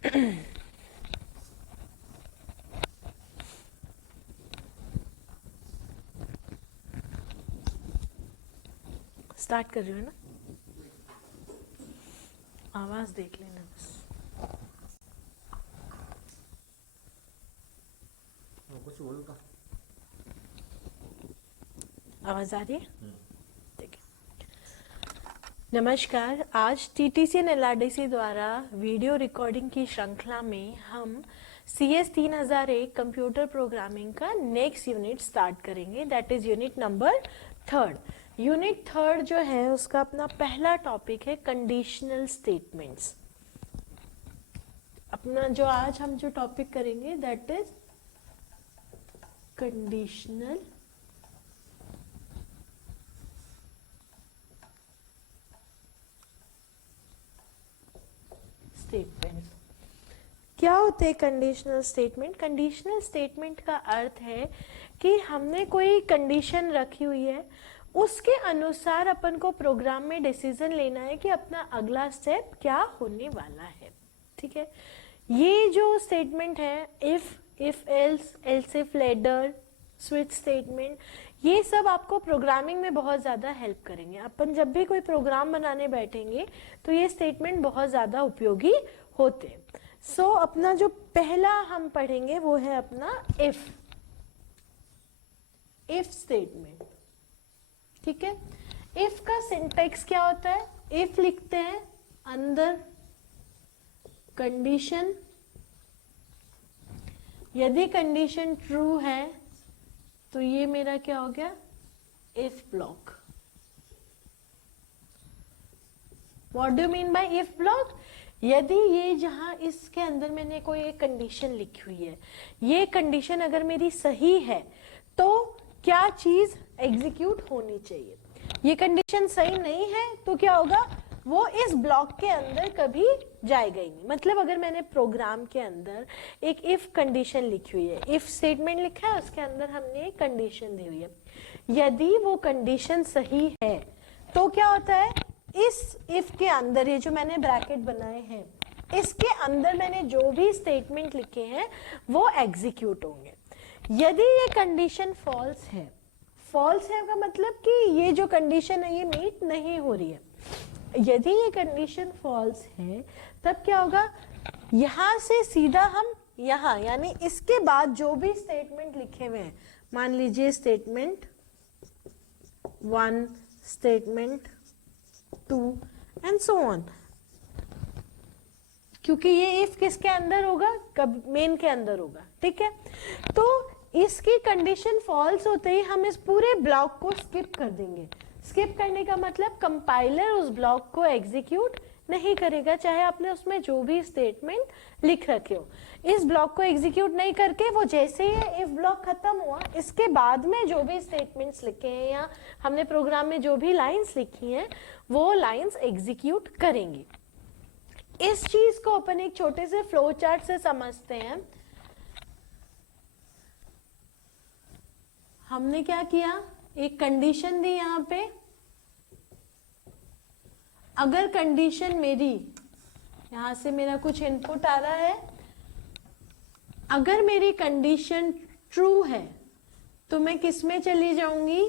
Start कर रही हो ना, आवाज देख लेना बस। कुछ बोलूँगा, आवाज आ रही है? ठीक है। नमस्कार, आज टीटीसी एंड एलआरडीसी द्वारा वीडियो रिकॉर्डिंग की श्रृंखला में हम CS 3001 कंप्यूटर प्रोग्रामिंग का नेक्स्ट यूनिट स्टार्ट करेंगे। That is unit number 3। Unit 3 जो है उसका अपना पहला टॉपिक है कंडीशनल स्टेटमेंट्स। अपना जो आज हम जो टॉपिक करेंगे दैट इज कंडीशनल स्टेटमेंट। क्या होते हैं कंडीशनल स्टेटमेंट? कंडीशनल स्टेटमेंट का अर्थ है कि हमने कोई कंडीशन रखी हुई है, उसके अनुसार अपन को प्रोग्राम में डिसीजन लेना है कि अपना अगला स्टेप क्या होने वाला है। ठीक है, ये जो स्टेटमेंट है if else, else if, ladder, switch statement, ये सब आपको प्रोग्रामिंग में बहुत ज़्यादा हेल्प करेंगे। अपन जब भी कोई प्रोग्राम बनाने बैठेंगे तो ये स्टेटमेंट बहुत ज़्यादा उपयोगी होते हैं। सो अपना जो पहला हम पढ़ेंगे वो है अपना इफ स्टेटमेंट। ठीक है, इफ का सिंटैक्स क्या होता है? इफ लिखते हैं अंदर कंडीशन, यदि कंडीशन ट्रू है तो ये मेरा क्या हो गया? If block. What do mean by if block? यदि ये जहां इसके अंदर मैंने कोई एक कंडीशन लिखी हुई है, ये कंडीशन अगर मेरी सही है तो क्या चीज एग्जीक्यूट होनी चाहिए। ये कंडीशन सही नहीं है तो क्या होगा? वो इस ब्लॉक के अंदर कभी जाएगा ही नहीं। मतलब अगर मैंने प्रोग्राम के अंदर एक इफ कंडीशन लिखी हुई है, इफ स्टेटमेंट लिखा है, उसके अंदर हमने एक कंडीशन दी हुई है, यदि वो कंडीशन सही है तो क्या होता है? इस इफ के अंदर ये जो मैंने ब्रैकेट बनाए हैं, इसके अंदर मैंने जो भी स्टेटमेंट लिखे हैं वो एग्जीक्यूट होंगे। यदि ये कंडीशन फॉल्स है, फॉल्स है का मतलब कि ये जो कंडीशन है ये मीट नहीं हो रही है, यदि ये कंडीशन फॉल्स है तब क्या होगा? यहां से सीधा हम यहां, यानी इसके बाद जो भी स्टेटमेंट लिखे हुए हैं, मान लीजिए statement 1, statement 2 and so on, क्योंकि ये इफ किसके अंदर होगा? कब मेन के अंदर होगा। ठीक है, तो इसकी कंडीशन फॉल्स होते ही हम इस पूरे ब्लॉक को स्किप कर देंगे। स्किप करने का मतलब कंपाइलर उस ब्लॉक को एग्जीक्यूट नहीं करेगा, चाहे आपने उसमें जो भी स्टेटमेंट लिख रखे हो। इस ब्लॉक को एग्जीक्यूट नहीं करके वो जैसे ही इफ ब्लॉक खत्म हुआ, इसके बाद में जो भी स्टेटमेंट्स लिखे हैं या हमने प्रोग्राम में जो भी लाइंस लिखी हैं वो लाइंस एग्जीक्यूट करेंगी। इस चीज को अपन एक छोटे से फ्लो चार्ट से समझते हैं। हमने क्या किया? एक कंडीशन दी यहां पे, अगर कंडीशन मेरी यहां से मेरा कुछ इनपुट आ रहा है, अगर मेरी कंडीशन ट्रू है तो मैं किस में चली जाऊंगी?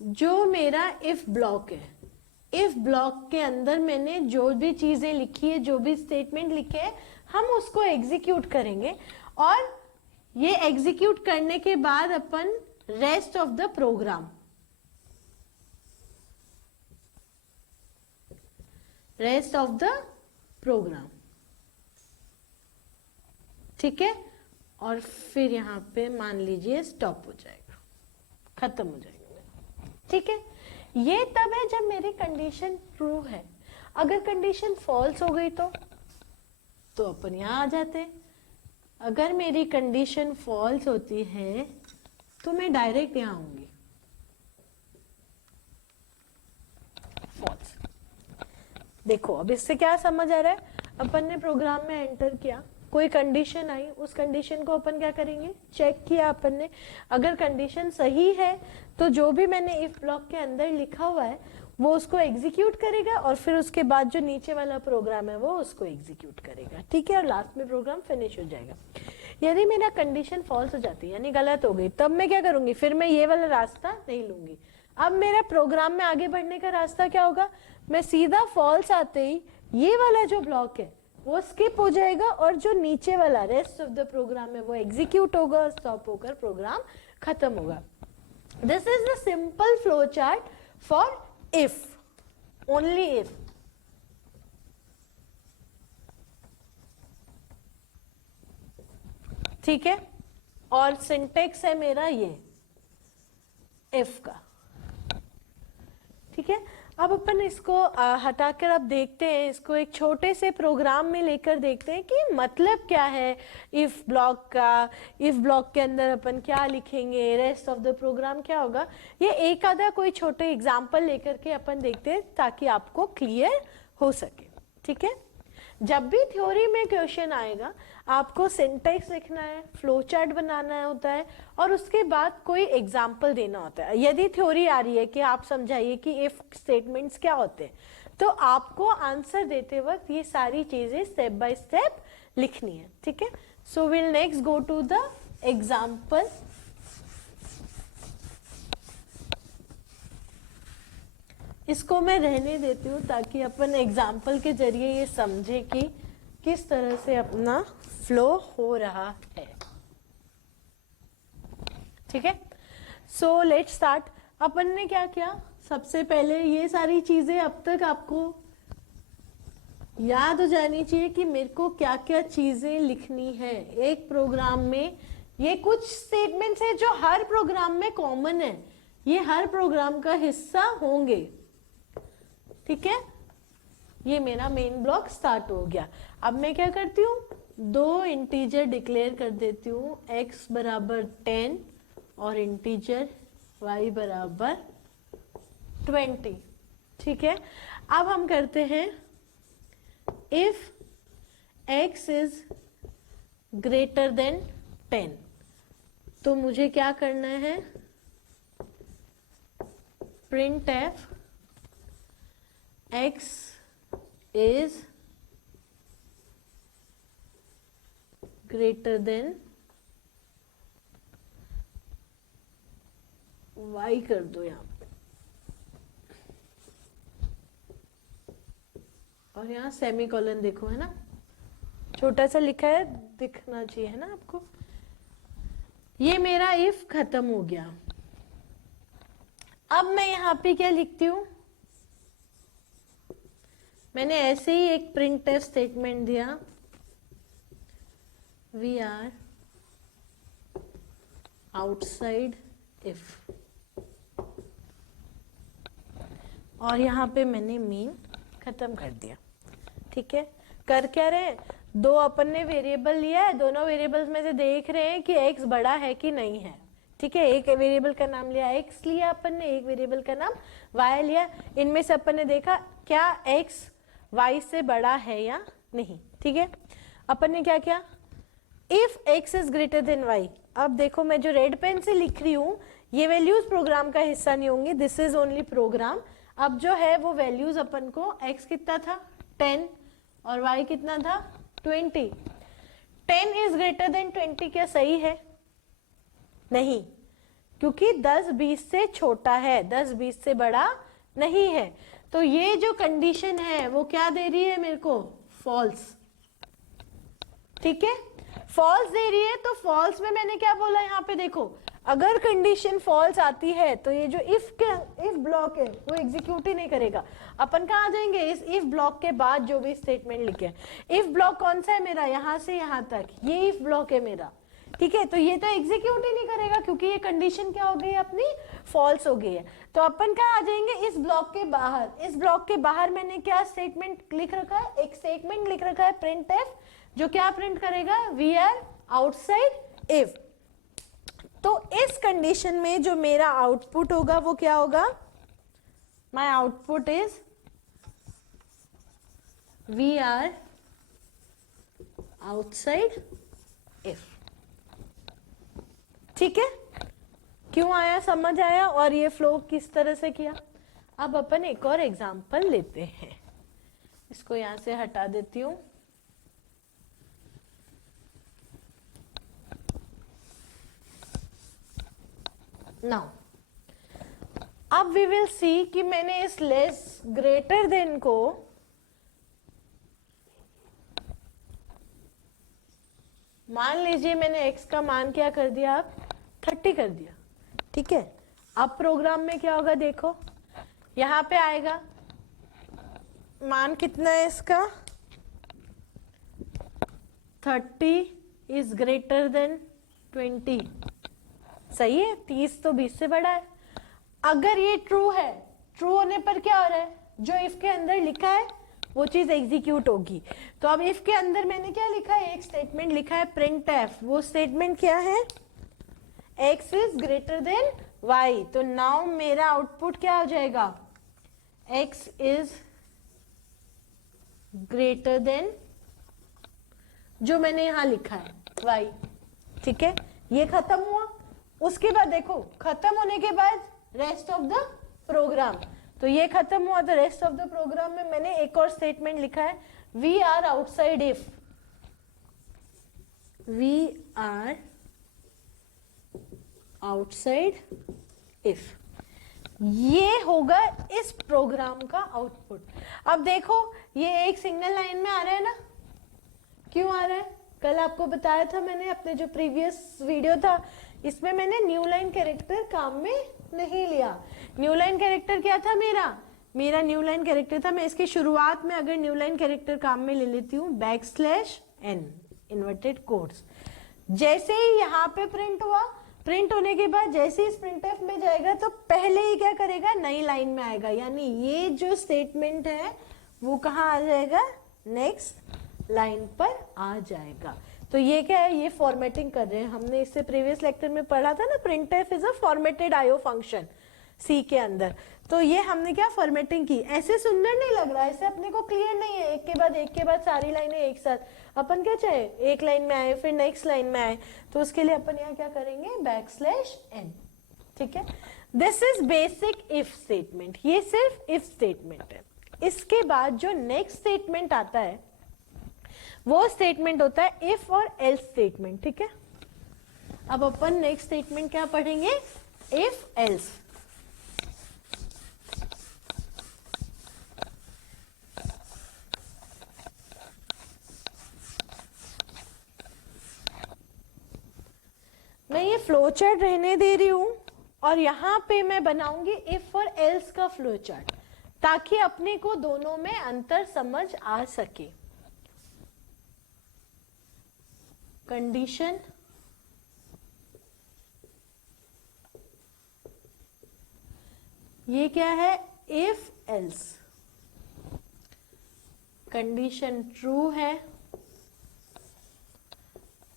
जो मेरा इफ ब्लॉक है, इफ ब्लॉक के अंदर मैंने जो भी चीजें लिखी है, जो भी स्टेटमेंट लिखे हैं, हम उसको एग्जीक्यूट करेंगे। और ये एग्जीक्यूट करने के बाद अपन rest of the program, rest of the program, ठीक है, और फिर यहां पे मान लीजिए स्टॉप हो जाएगा, खत्म हो जाएगा। ठीक है, ये तब है जब मेरी कंडीशन ट्रू है। अगर कंडीशन फॉल्स हो गई तो अपन यहां आ जाते। अगर मेरी कंडीशन फॉल्स होती है तो मैं डायरेक्ट यहां आऊंगी, फॉल्स। देखो अब इससे क्या समझ आ रहा है? अपन ने प्रोग्राम में एंटर किया, कोई कंडीशन आई, उस कंडीशन को अपन क्या करेंगे? चेक किया अपन ने, अगर कंडीशन सही है तो जो भी मैंने इफ ब्लॉक के अंदर लिखा हुआ है वो उसको एग्जीक्यूट करेगा और फिर उसके बाद जो नीचे वाला प्रोग्राम है वो उसको एग्जीक्यूट करेगा, ठीक है, और लास्ट में प्रोग्राम फिनिश हो जाएगा। यदि मेरा कंडीशन फॉल्स हो जाती है यानी गलत हो गई, तब मैं क्या करूंगी, फिर मैं ये वाला रास्ता नहीं लूंगी। अब मेरा प्रोग्राम में आगे बढ़ने का रास्ता क्या होगा, मैं सीधा फॉल्स आते ही ये वाला जो ब्लॉक है वो स्किप हो जाएगा और जो नीचे वाला रेस्ट ऑफ द प्रोग्राम है वो एग्जीक्यूट होगा और स्टॉप होकर प्रोग्राम खत्म होगा। This is the simple flow chart for if, only if। ठीक है, और सिंटेक्स है मेरा ये if का, ठीक है। अब अपन इसको हटाकर अब देखते हैं, इसको एक छोटे से प्रोग्राम में लेकर देखते हैं कि मतलब क्या है इफ ब्लॉक का। इफ ब्लॉक के अंदर अपन क्या लिखेंगे, रेस्ट ऑफ द प्रोग्राम क्या होगा, ये एक आधा कोई छोटे एग्जाम्पल लेकर के अपन देखते हैं ताकि आपको क्लियर हो सके, ठीक है। जब भी थ्योरी में क्वेश्चन आएगा आपको सिंटेक्स लिखना है, फ्लो चार्ट बनाना होता है और उसके बाद कोई एग्जाम्पल देना होता है। यदि थ्योरी आ रही है कि आप समझाइए कि इफ स्टेटमेंट्स क्या होते हैं, तो आपको आंसर देते वक्त ये सारी चीजें स्टेप बाय स्टेप लिखनी है, ठीक है। So will next go to the example. इसको मैं रहने देती हूँ ताकि अपन एग्जाम्पल के जरिए ये समझे कि किस तरह से अपना फ्लो हो रहा है, ठीक है। So let's start. अपन ने क्या किया, सबसे पहले ये सारी चीजें अब तक आपको याद हो जानी चाहिए कि मेरे को क्या क्या चीजें लिखनी है एक प्रोग्राम में। ये कुछ स्टेटमेंट्स है जो हर प्रोग्राम में कॉमन है, ये हर प्रोग्राम का हिस्सा होंगे, ठीक है। ये मेरा मेन ब्लॉक स्टार्ट हो गया। अब मैं क्या करती हूँ, दो इंटीजर डिक्लेयर कर देती हूँ, x बराबर 10 और इंटीजर y बराबर 20, ठीक है। अब हम करते हैं if x is greater then 10, तो मुझे क्या करना है, print f x is greater than y कर दो यहाँ पे, और यहाँ सेमी कॉलन देखो, है ना, छोटा सा लिखा है, दिखना चाहिए, है ना आपको। ये मेरा इफ खत्म हो गया। अब मैं यहाँ पे क्या लिखती हूँ, मैंने ऐसे ही एक प्रिंट एफ स्टेटमेंट दिया, वी आर आउटसाइड इफ, और यहाँ पे मैंने मीन खत्म कर दिया, ठीक है। कर क्या रहे, दो अपन ने वेरिएबल लिया है, दोनों वेरिएबल्स में से देख रहे हैं कि x बड़ा है कि नहीं है, ठीक है। एक वेरिएबल का नाम लिया x लिया अपन ने, एक वेरिएबल का नाम y लिया। इनमें से अपन ने देखा क्या x y से बड़ा है या नहीं, ठीक है। अपन ने क्या किया, if x is greater than y। अब देखो मैं जो रेड पेन से लिख रही हूँ ये वैल्यूज प्रोग्राम का हिस्सा नहीं होंगी, दिस इज ओनली प्रोग्राम। अब जो है वो वैल्यूज अपन को x कितना था 10 और y कितना था 20। 10 इज ग्रेटर देन 20 क्या सही है, नहीं, क्योंकि 10 20 से छोटा है, 10 20 से बड़ा नहीं है। तो ये जो कंडीशन है वो क्या दे रही है मेरे को, फॉल्स, ठीक है, फॉल्स दे रही है। तो फॉल्स में मैंने क्या बोला, यहाँ पे देखो, अगर कंडीशन फॉल्स आती है तो ये जो इफ ब्लॉक है वो एग्जीक्यूट ही नहीं करेगा। अपन कहाँ जाएंगे, इस इफ ब्लॉक के बाद जो भी स्टेटमेंट लिखे। इफ ब्लॉक कौन सा है मेरा, यहाँ से यहाँ तक ये इफ ब्लॉक है मेरा, ठीक है। तो ये तो एग्जीक्यूट ही नहीं करेगा क्योंकि ये कंडीशन क्या हो गई है अपनी, फॉल्स हो गई है। तो अपन कहाँ आ जाएंगे, इस ब्लॉक के बाहर। इस ब्लॉक के बाहर मैंने क्या स्टेटमेंट लिख रखा है, एक स्टेटमेंट लिख रखा है प्रिंट एफ, जो क्या प्रिंट करेगा, वी आर आउटसाइड इफ। तो इस कंडीशन में जो मेरा आउटपुट होगा वो क्या होगा, my output is we are outside if, ठीक है। क्यों आया, समझ आया, और ये फ्लो किस तरह से किया। अब अपन एक और एग्जाम्पल लेते हैं, इसको यहां से हटा देती हूं। नाउ अब वी विल सी कि मैंने इस लेस ग्रेटर देन को मान लीजिए मैंने x का मान क्या कर दिया, अब 30 कर दिया, ठीक है। अब प्रोग्राम में क्या होगा देखो, यहां पे आएगा मान कितना है इसका, 30 इज ग्रेटर देन 20, सही है, 30 तो 20 से बड़ा है। अगर ये ट्रू है, ट्रू होने पर क्या हो रहा है, जो इफ के अंदर लिखा है वो चीज एग्जीक्यूट होगी। तो अब इफ के अंदर मैंने क्या लिखा है, एक स्टेटमेंट लिखा है प्रिंट एफ, वो स्टेटमेंट क्या है, x is greater than y। तो नाउ मेरा आउटपुट क्या हो जाएगा, x इज ग्रेटर देन जो मैंने यहां लिखा है y, ठीक है। ये खत्म हुआ। उसके बाद देखो, खत्म होने के बाद रेस्ट ऑफ द प्रोग्राम, तो ये खत्म हुआ। तो रेस्ट ऑफ द प्रोग्राम में मैंने एक और स्टेटमेंट लिखा है, we are outside if, we are outside if, ये होगा इस प्रोग्राम का आउटपुट। अब देखो ये एक सिंगल लाइन में आ रहा है ना, क्यों आ रहा है, कल आपको बताया था मैंने अपने जो प्रीवियस वीडियो था, इसमें मैंने न्यू लाइन कैरेक्टर काम में नहीं लिया। न्यू लाइन कैरेक्टर क्या था मेरा न्यू लाइन कैरेक्टर था, मैं इसकी शुरुआत में अगर न्यू लाइन कैरेक्टर काम में ले लेती हूँ \n इन्वर्टेड कोट्स, जैसे ही यहाँ पे प्रिंट हुआ, प्रिंट होने के बाद जैसे ही इस printf में जाएगा तो पहले ही क्या करेगा, नई लाइन में आएगा, यानी ये जो स्टेटमेंट है वो कहाँ आ जाएगा, नेक्स्ट लाइन पर आ जाएगा। तो ये क्या है, ये फॉर्मेटिंग कर रहे हैं, हमने इससे प्रीवियस लेक्चर में पढ़ा था ना, printf is a formatted IO function C के अंदर। तो ये हमने क्या फॉर्मेटिंग की, ऐसे सुंदर नहीं लग रहा, ऐसे अपने को क्लियर नहीं है, एक के बाद सारी लाइनें एक साथ, अपन क्या चाहे एक लाइन में आए फिर नेक्स्ट लाइन में आए, तो उसके लिए अपन यहाँ क्या करेंगे, \n, ठीक है। This is basic if statement, ये सिर्फ इफ स्टेटमेंट है। इसके बाद जो नेक्स्ट स्टेटमेंट आता है वो स्टेटमेंट होता है इफ और एल्स स्टेटमेंट, ठीक है। अब अपन नेक्स्ट स्टेटमेंट क्या पढ़ेंगे, इफ एल्स। मैं ये फ्लो चार्ट रहने दे रही हूं और यहां पे मैं बनाऊंगी इफ और एल्स का फ्लो चार्ट, ताकि अपने को दोनों में अंतर समझ आ सके। कंडीशन, ये क्या है, इफ एल्स, कंडीशन ट्रू है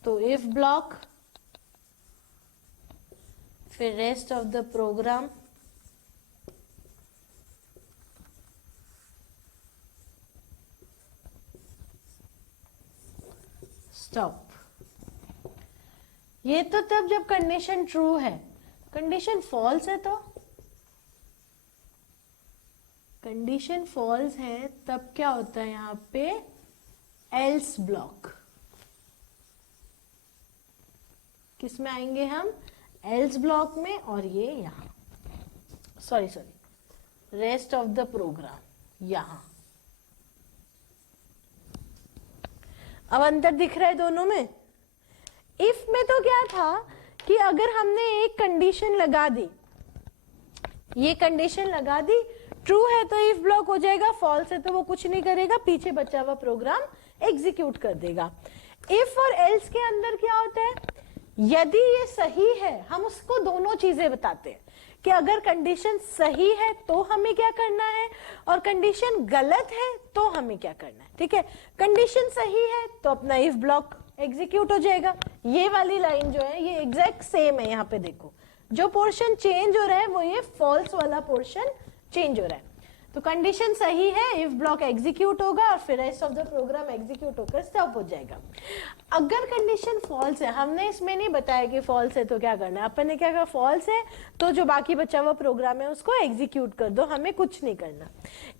तो इफ ब्लॉक, फिर rest of the program, stop. ये तो तब जब कंडीशन ट्रू है, कंडीशन फॉल्स है तो, कंडीशन फॉल्स है तब क्या होता है यहां पे, एल्स ब्लॉक। किस में आएंगे हम, एल्स ब्लॉक में, और ये यहां, sorry rest of the program यहां। अब अंतर दिख रहा है दोनों में। इफ में तो क्या था कि अगर हमने एक कंडीशन लगा दी, ये कंडीशन लगा दी, ट्रू है तो इफ ब्लॉक हो जाएगा, फॉल्स है तो वो कुछ नहीं करेगा, पीछे बचा हुआ प्रोग्राम एग्जीक्यूट कर देगा। इफ और एल्स के अंदर क्या होता है, यदि ये सही है, हम उसको दोनों चीजें बताते हैं कि अगर कंडीशन सही है तो हमें क्या करना है, और कंडीशन गलत है तो हमें क्या करना है, ठीक है। कंडीशन सही है तो अपना इफ ब्लॉक एग्जीक्यूट हो जाएगा। ये वाली लाइन जो है ये एग्जैक्ट सेम है, यहाँ पे देखो जो पोर्शन चेंज हो रहा है वो ये फॉल्स वाला पोर्शन चेंज हो रहा है। तो कंडीशन सही है, इफ ब्लॉक एग्जीक्यूट होगा और फिर rest of the program execute होकर स्टॉप हो जाएगा। अगर कंडीशन फॉल्स है, हमने इसमें नहीं बताया कि फॉल्स है तो क्या करना है, अपन ने क्या कहा फॉल्स है तो जो बाकी बचा हुआ प्रोग्राम है उसको एग्जीक्यूट कर दो, हमें कुछ नहीं करना।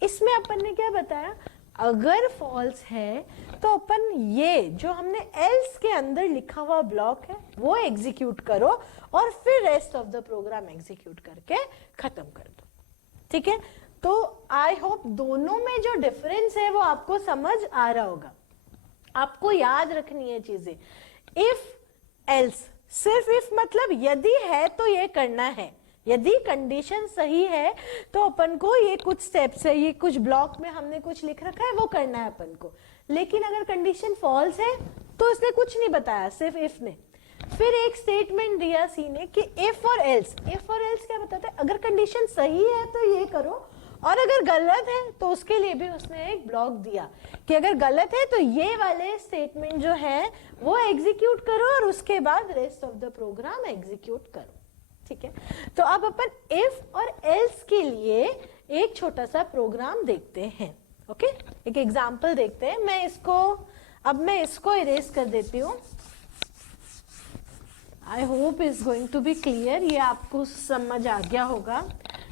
इसमें अपन ने क्या बताया, अगर फॉल्स है तो अपन ये जो हमने एल्स के अंदर लिखा हुआ ब्लॉक है वो एग्जीक्यूट करो और फिर rest of the program execute करके खत्म कर दो। ठीक है, तो आई होप दोनों में जो डिफरेंस है वो आपको समझ आ रहा होगा। आपको याद रखनी है चीजें, इफ एल्स, सिर्फ इफ मतलब यदि है तो ये करना है, यदि कंडीशन सही है तो अपन को ये कुछ स्टेप्स है, ये कुछ ब्लॉक में हमने कुछ लिख रखा है वो करना है अपन को। लेकिन अगर कंडीशन फॉल्स है तो उसने कुछ नहीं बताया, सिर्फ इफ ने। फिर एक स्टेटमेंट दिया सी ने कि इफ और एल्स, इफ और एल्स क्या बताता है, अगर कंडीशन सही है तो ये करो और अगर गलत है तो उसके लिए भी उसने एक ब्लॉक दिया कि अगर गलत है तो ये वाले स्टेटमेंट जो है वो एग्जीक्यूट करो और उसके बाद rest of the program execute करो। ठीक है, तो अब अपन इफ और एल्स के लिए एक छोटा सा प्रोग्राम देखते हैं। ओके, एक एग्जांपल देखते हैं। मैं इसको इरेज कर देती हूँ। I hope is going to be clear, ये आपको समझ आ गया होगा।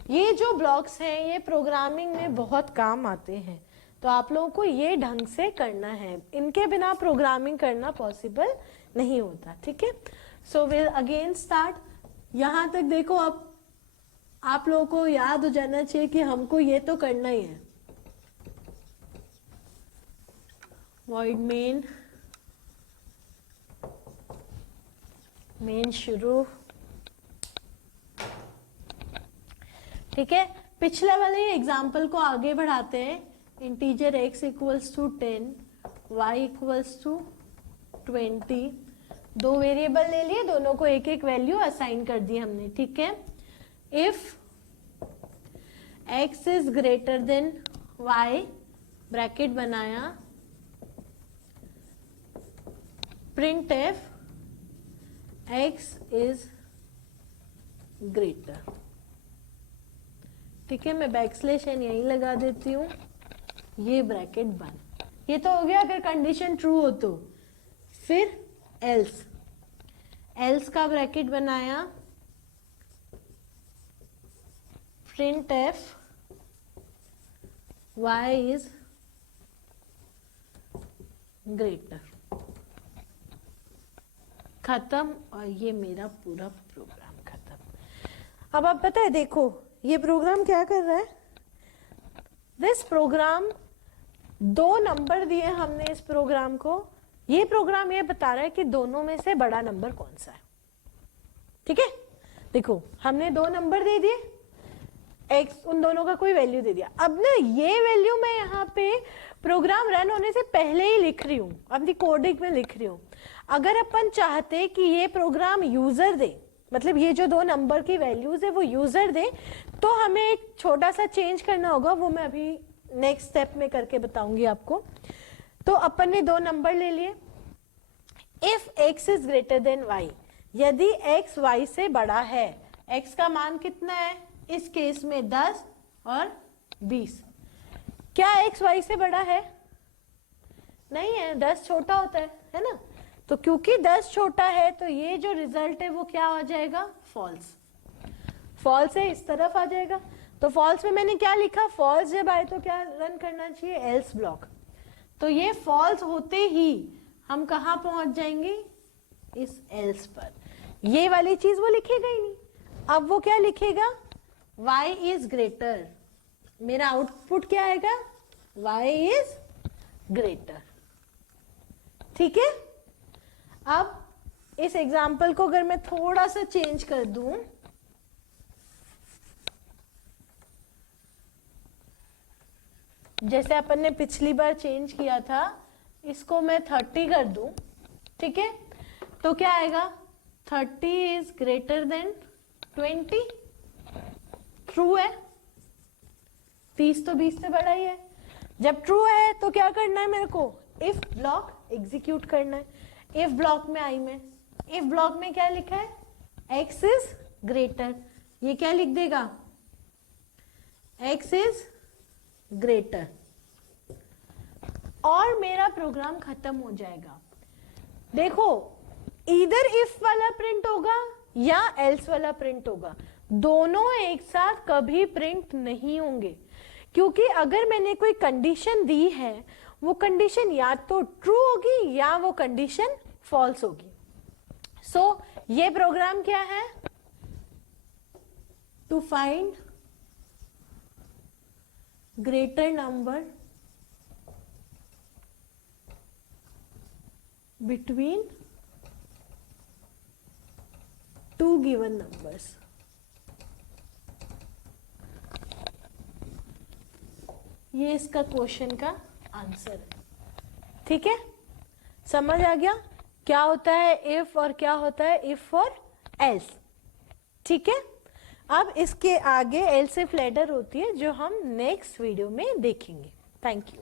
ये जो ब्लॉक्स हैं ये प्रोग्रामिंग में बहुत काम आते हैं, तो आप लोगों को ये ढंग से करना है, इनके बिना प्रोग्रामिंग करना पॉसिबल नहीं होता। ठीक है, सो विल अगेन स्टार्ट। यहां तक देखो, अब आप लोगों को याद हो जाना चाहिए कि हमको ये तो करना ही है। वॉइड मेन शुरू। ठीक है, पिछले वाले एग्जाम्पल को आगे बढ़ाते हैं। Integer x equals to 10, y equals to 20, दो वेरिएबल ले लिए, दोनों को एक एक वैल्यू असाइन कर दी हमने। ठीक है, if x is greater than y, bracket बनाया, print f x is greater. ठीक है, मैं बैकस्लैश एन यहीं लगा देती हूँ, ये ब्रैकेट बंद। ये तो हो गया अगर कंडीशन ट्रू हो तो। फिर एल्स का ब्रैकेट बनाया, print F y is greater, खत्म, और ये मेरा पूरा प्रोग्राम खत्म। अब आप पता है, देखो ये प्रोग्राम क्या कर रहा है, दिस प्रोग्राम, दो नंबर दिए हमने इस प्रोग्राम को, ये प्रोग्राम ये बता रहा है कि दोनों में से बड़ा नंबर कौन सा है। ठीक है, देखो हमने दो नंबर दे दिए, x, उन दोनों का कोई वैल्यू दे दिया। अब ना ये वैल्यू मैं यहाँ पे प्रोग्राम रन होने से पहले ही लिख रही हूँ, अपनी कोडिंग में लिख रही हूँ। अगर अपन चाहते कि ये प्रोग्राम यूजर दे, मतलब ये जो दो नंबर की वैल्यूज है वो यूजर दे, तो हमें एक छोटा सा चेंज करना होगा, वो मैं अभी नेक्स्ट स्टेप में करके बताऊंगी आपको। तो अपन ने दो नंबर ले लिए। If x is greater than y, यदि x y से बड़ा है, x का मान कितना है इस केस में 10 और 20, क्या x y से बड़ा है? नहीं है, 10 छोटा होता है ना। तो क्योंकि 10 छोटा है तो ये जो रिजल्ट है वो क्या आ जाएगा, फॉल्स। फॉल्स है, इस तरफ आ जाएगा। तो फॉल्स में मैंने क्या लिखा, फॉल्स जब आए तो क्या रन करना चाहिए, एल्स ब्लॉक। तो ये फॉल्स होते ही हम कहां पहुंच जाएंगे, इस एल्स पर। ये वाली चीज वो लिखेगा ही नहीं। अब वो क्या लिखेगा, y इज ग्रेटर, मेरा आउटपुट क्या आएगा, y इज ग्रेटर। ठीक है, अब इस एग्जाम्पल को अगर मैं थोड़ा सा चेंज कर दूं, जैसे अपन ने पिछली बार चेंज किया था, इसको मैं 30 कर दूं, ठीक है, तो क्या आएगा, 30 इज ग्रेटर देन 20, ट्रू है, 30 तो 20 से बड़ा ही है। जब ट्रू है तो क्या करना है मेरे को, इफ ब्लॉक एग्जीक्यूट करना है। इफ ब्लॉक में आई में, इफ ब्लॉक में क्या लिखा है, x इज ग्रेटर, ये क्या लिख देगा, x इज ग्रेटर, और मेरा प्रोग्राम खत्म हो जाएगा। देखो, इधर इफ वाला प्रिंट होगा या एल्स वाला प्रिंट होगा, दोनों एक साथ कभी प्रिंट नहीं होंगे, क्योंकि अगर मैंने कोई कंडीशन दी है, वो कंडीशन या तो ट्रू होगी या वो कंडीशन फॉल्स होगी। सो ये प्रोग्राम क्या है? To find greater number between two given numbers. ये इसका क्वेश्चन का आंसर है। ठीक है, समझ आ गया क्या होता है इफ और क्या होता है इफ और एल्स। ठीक है, अब इसके आगे एल्स इफ लेटर होती है, जो हम नेक्स्ट वीडियो में देखेंगे। Thank you.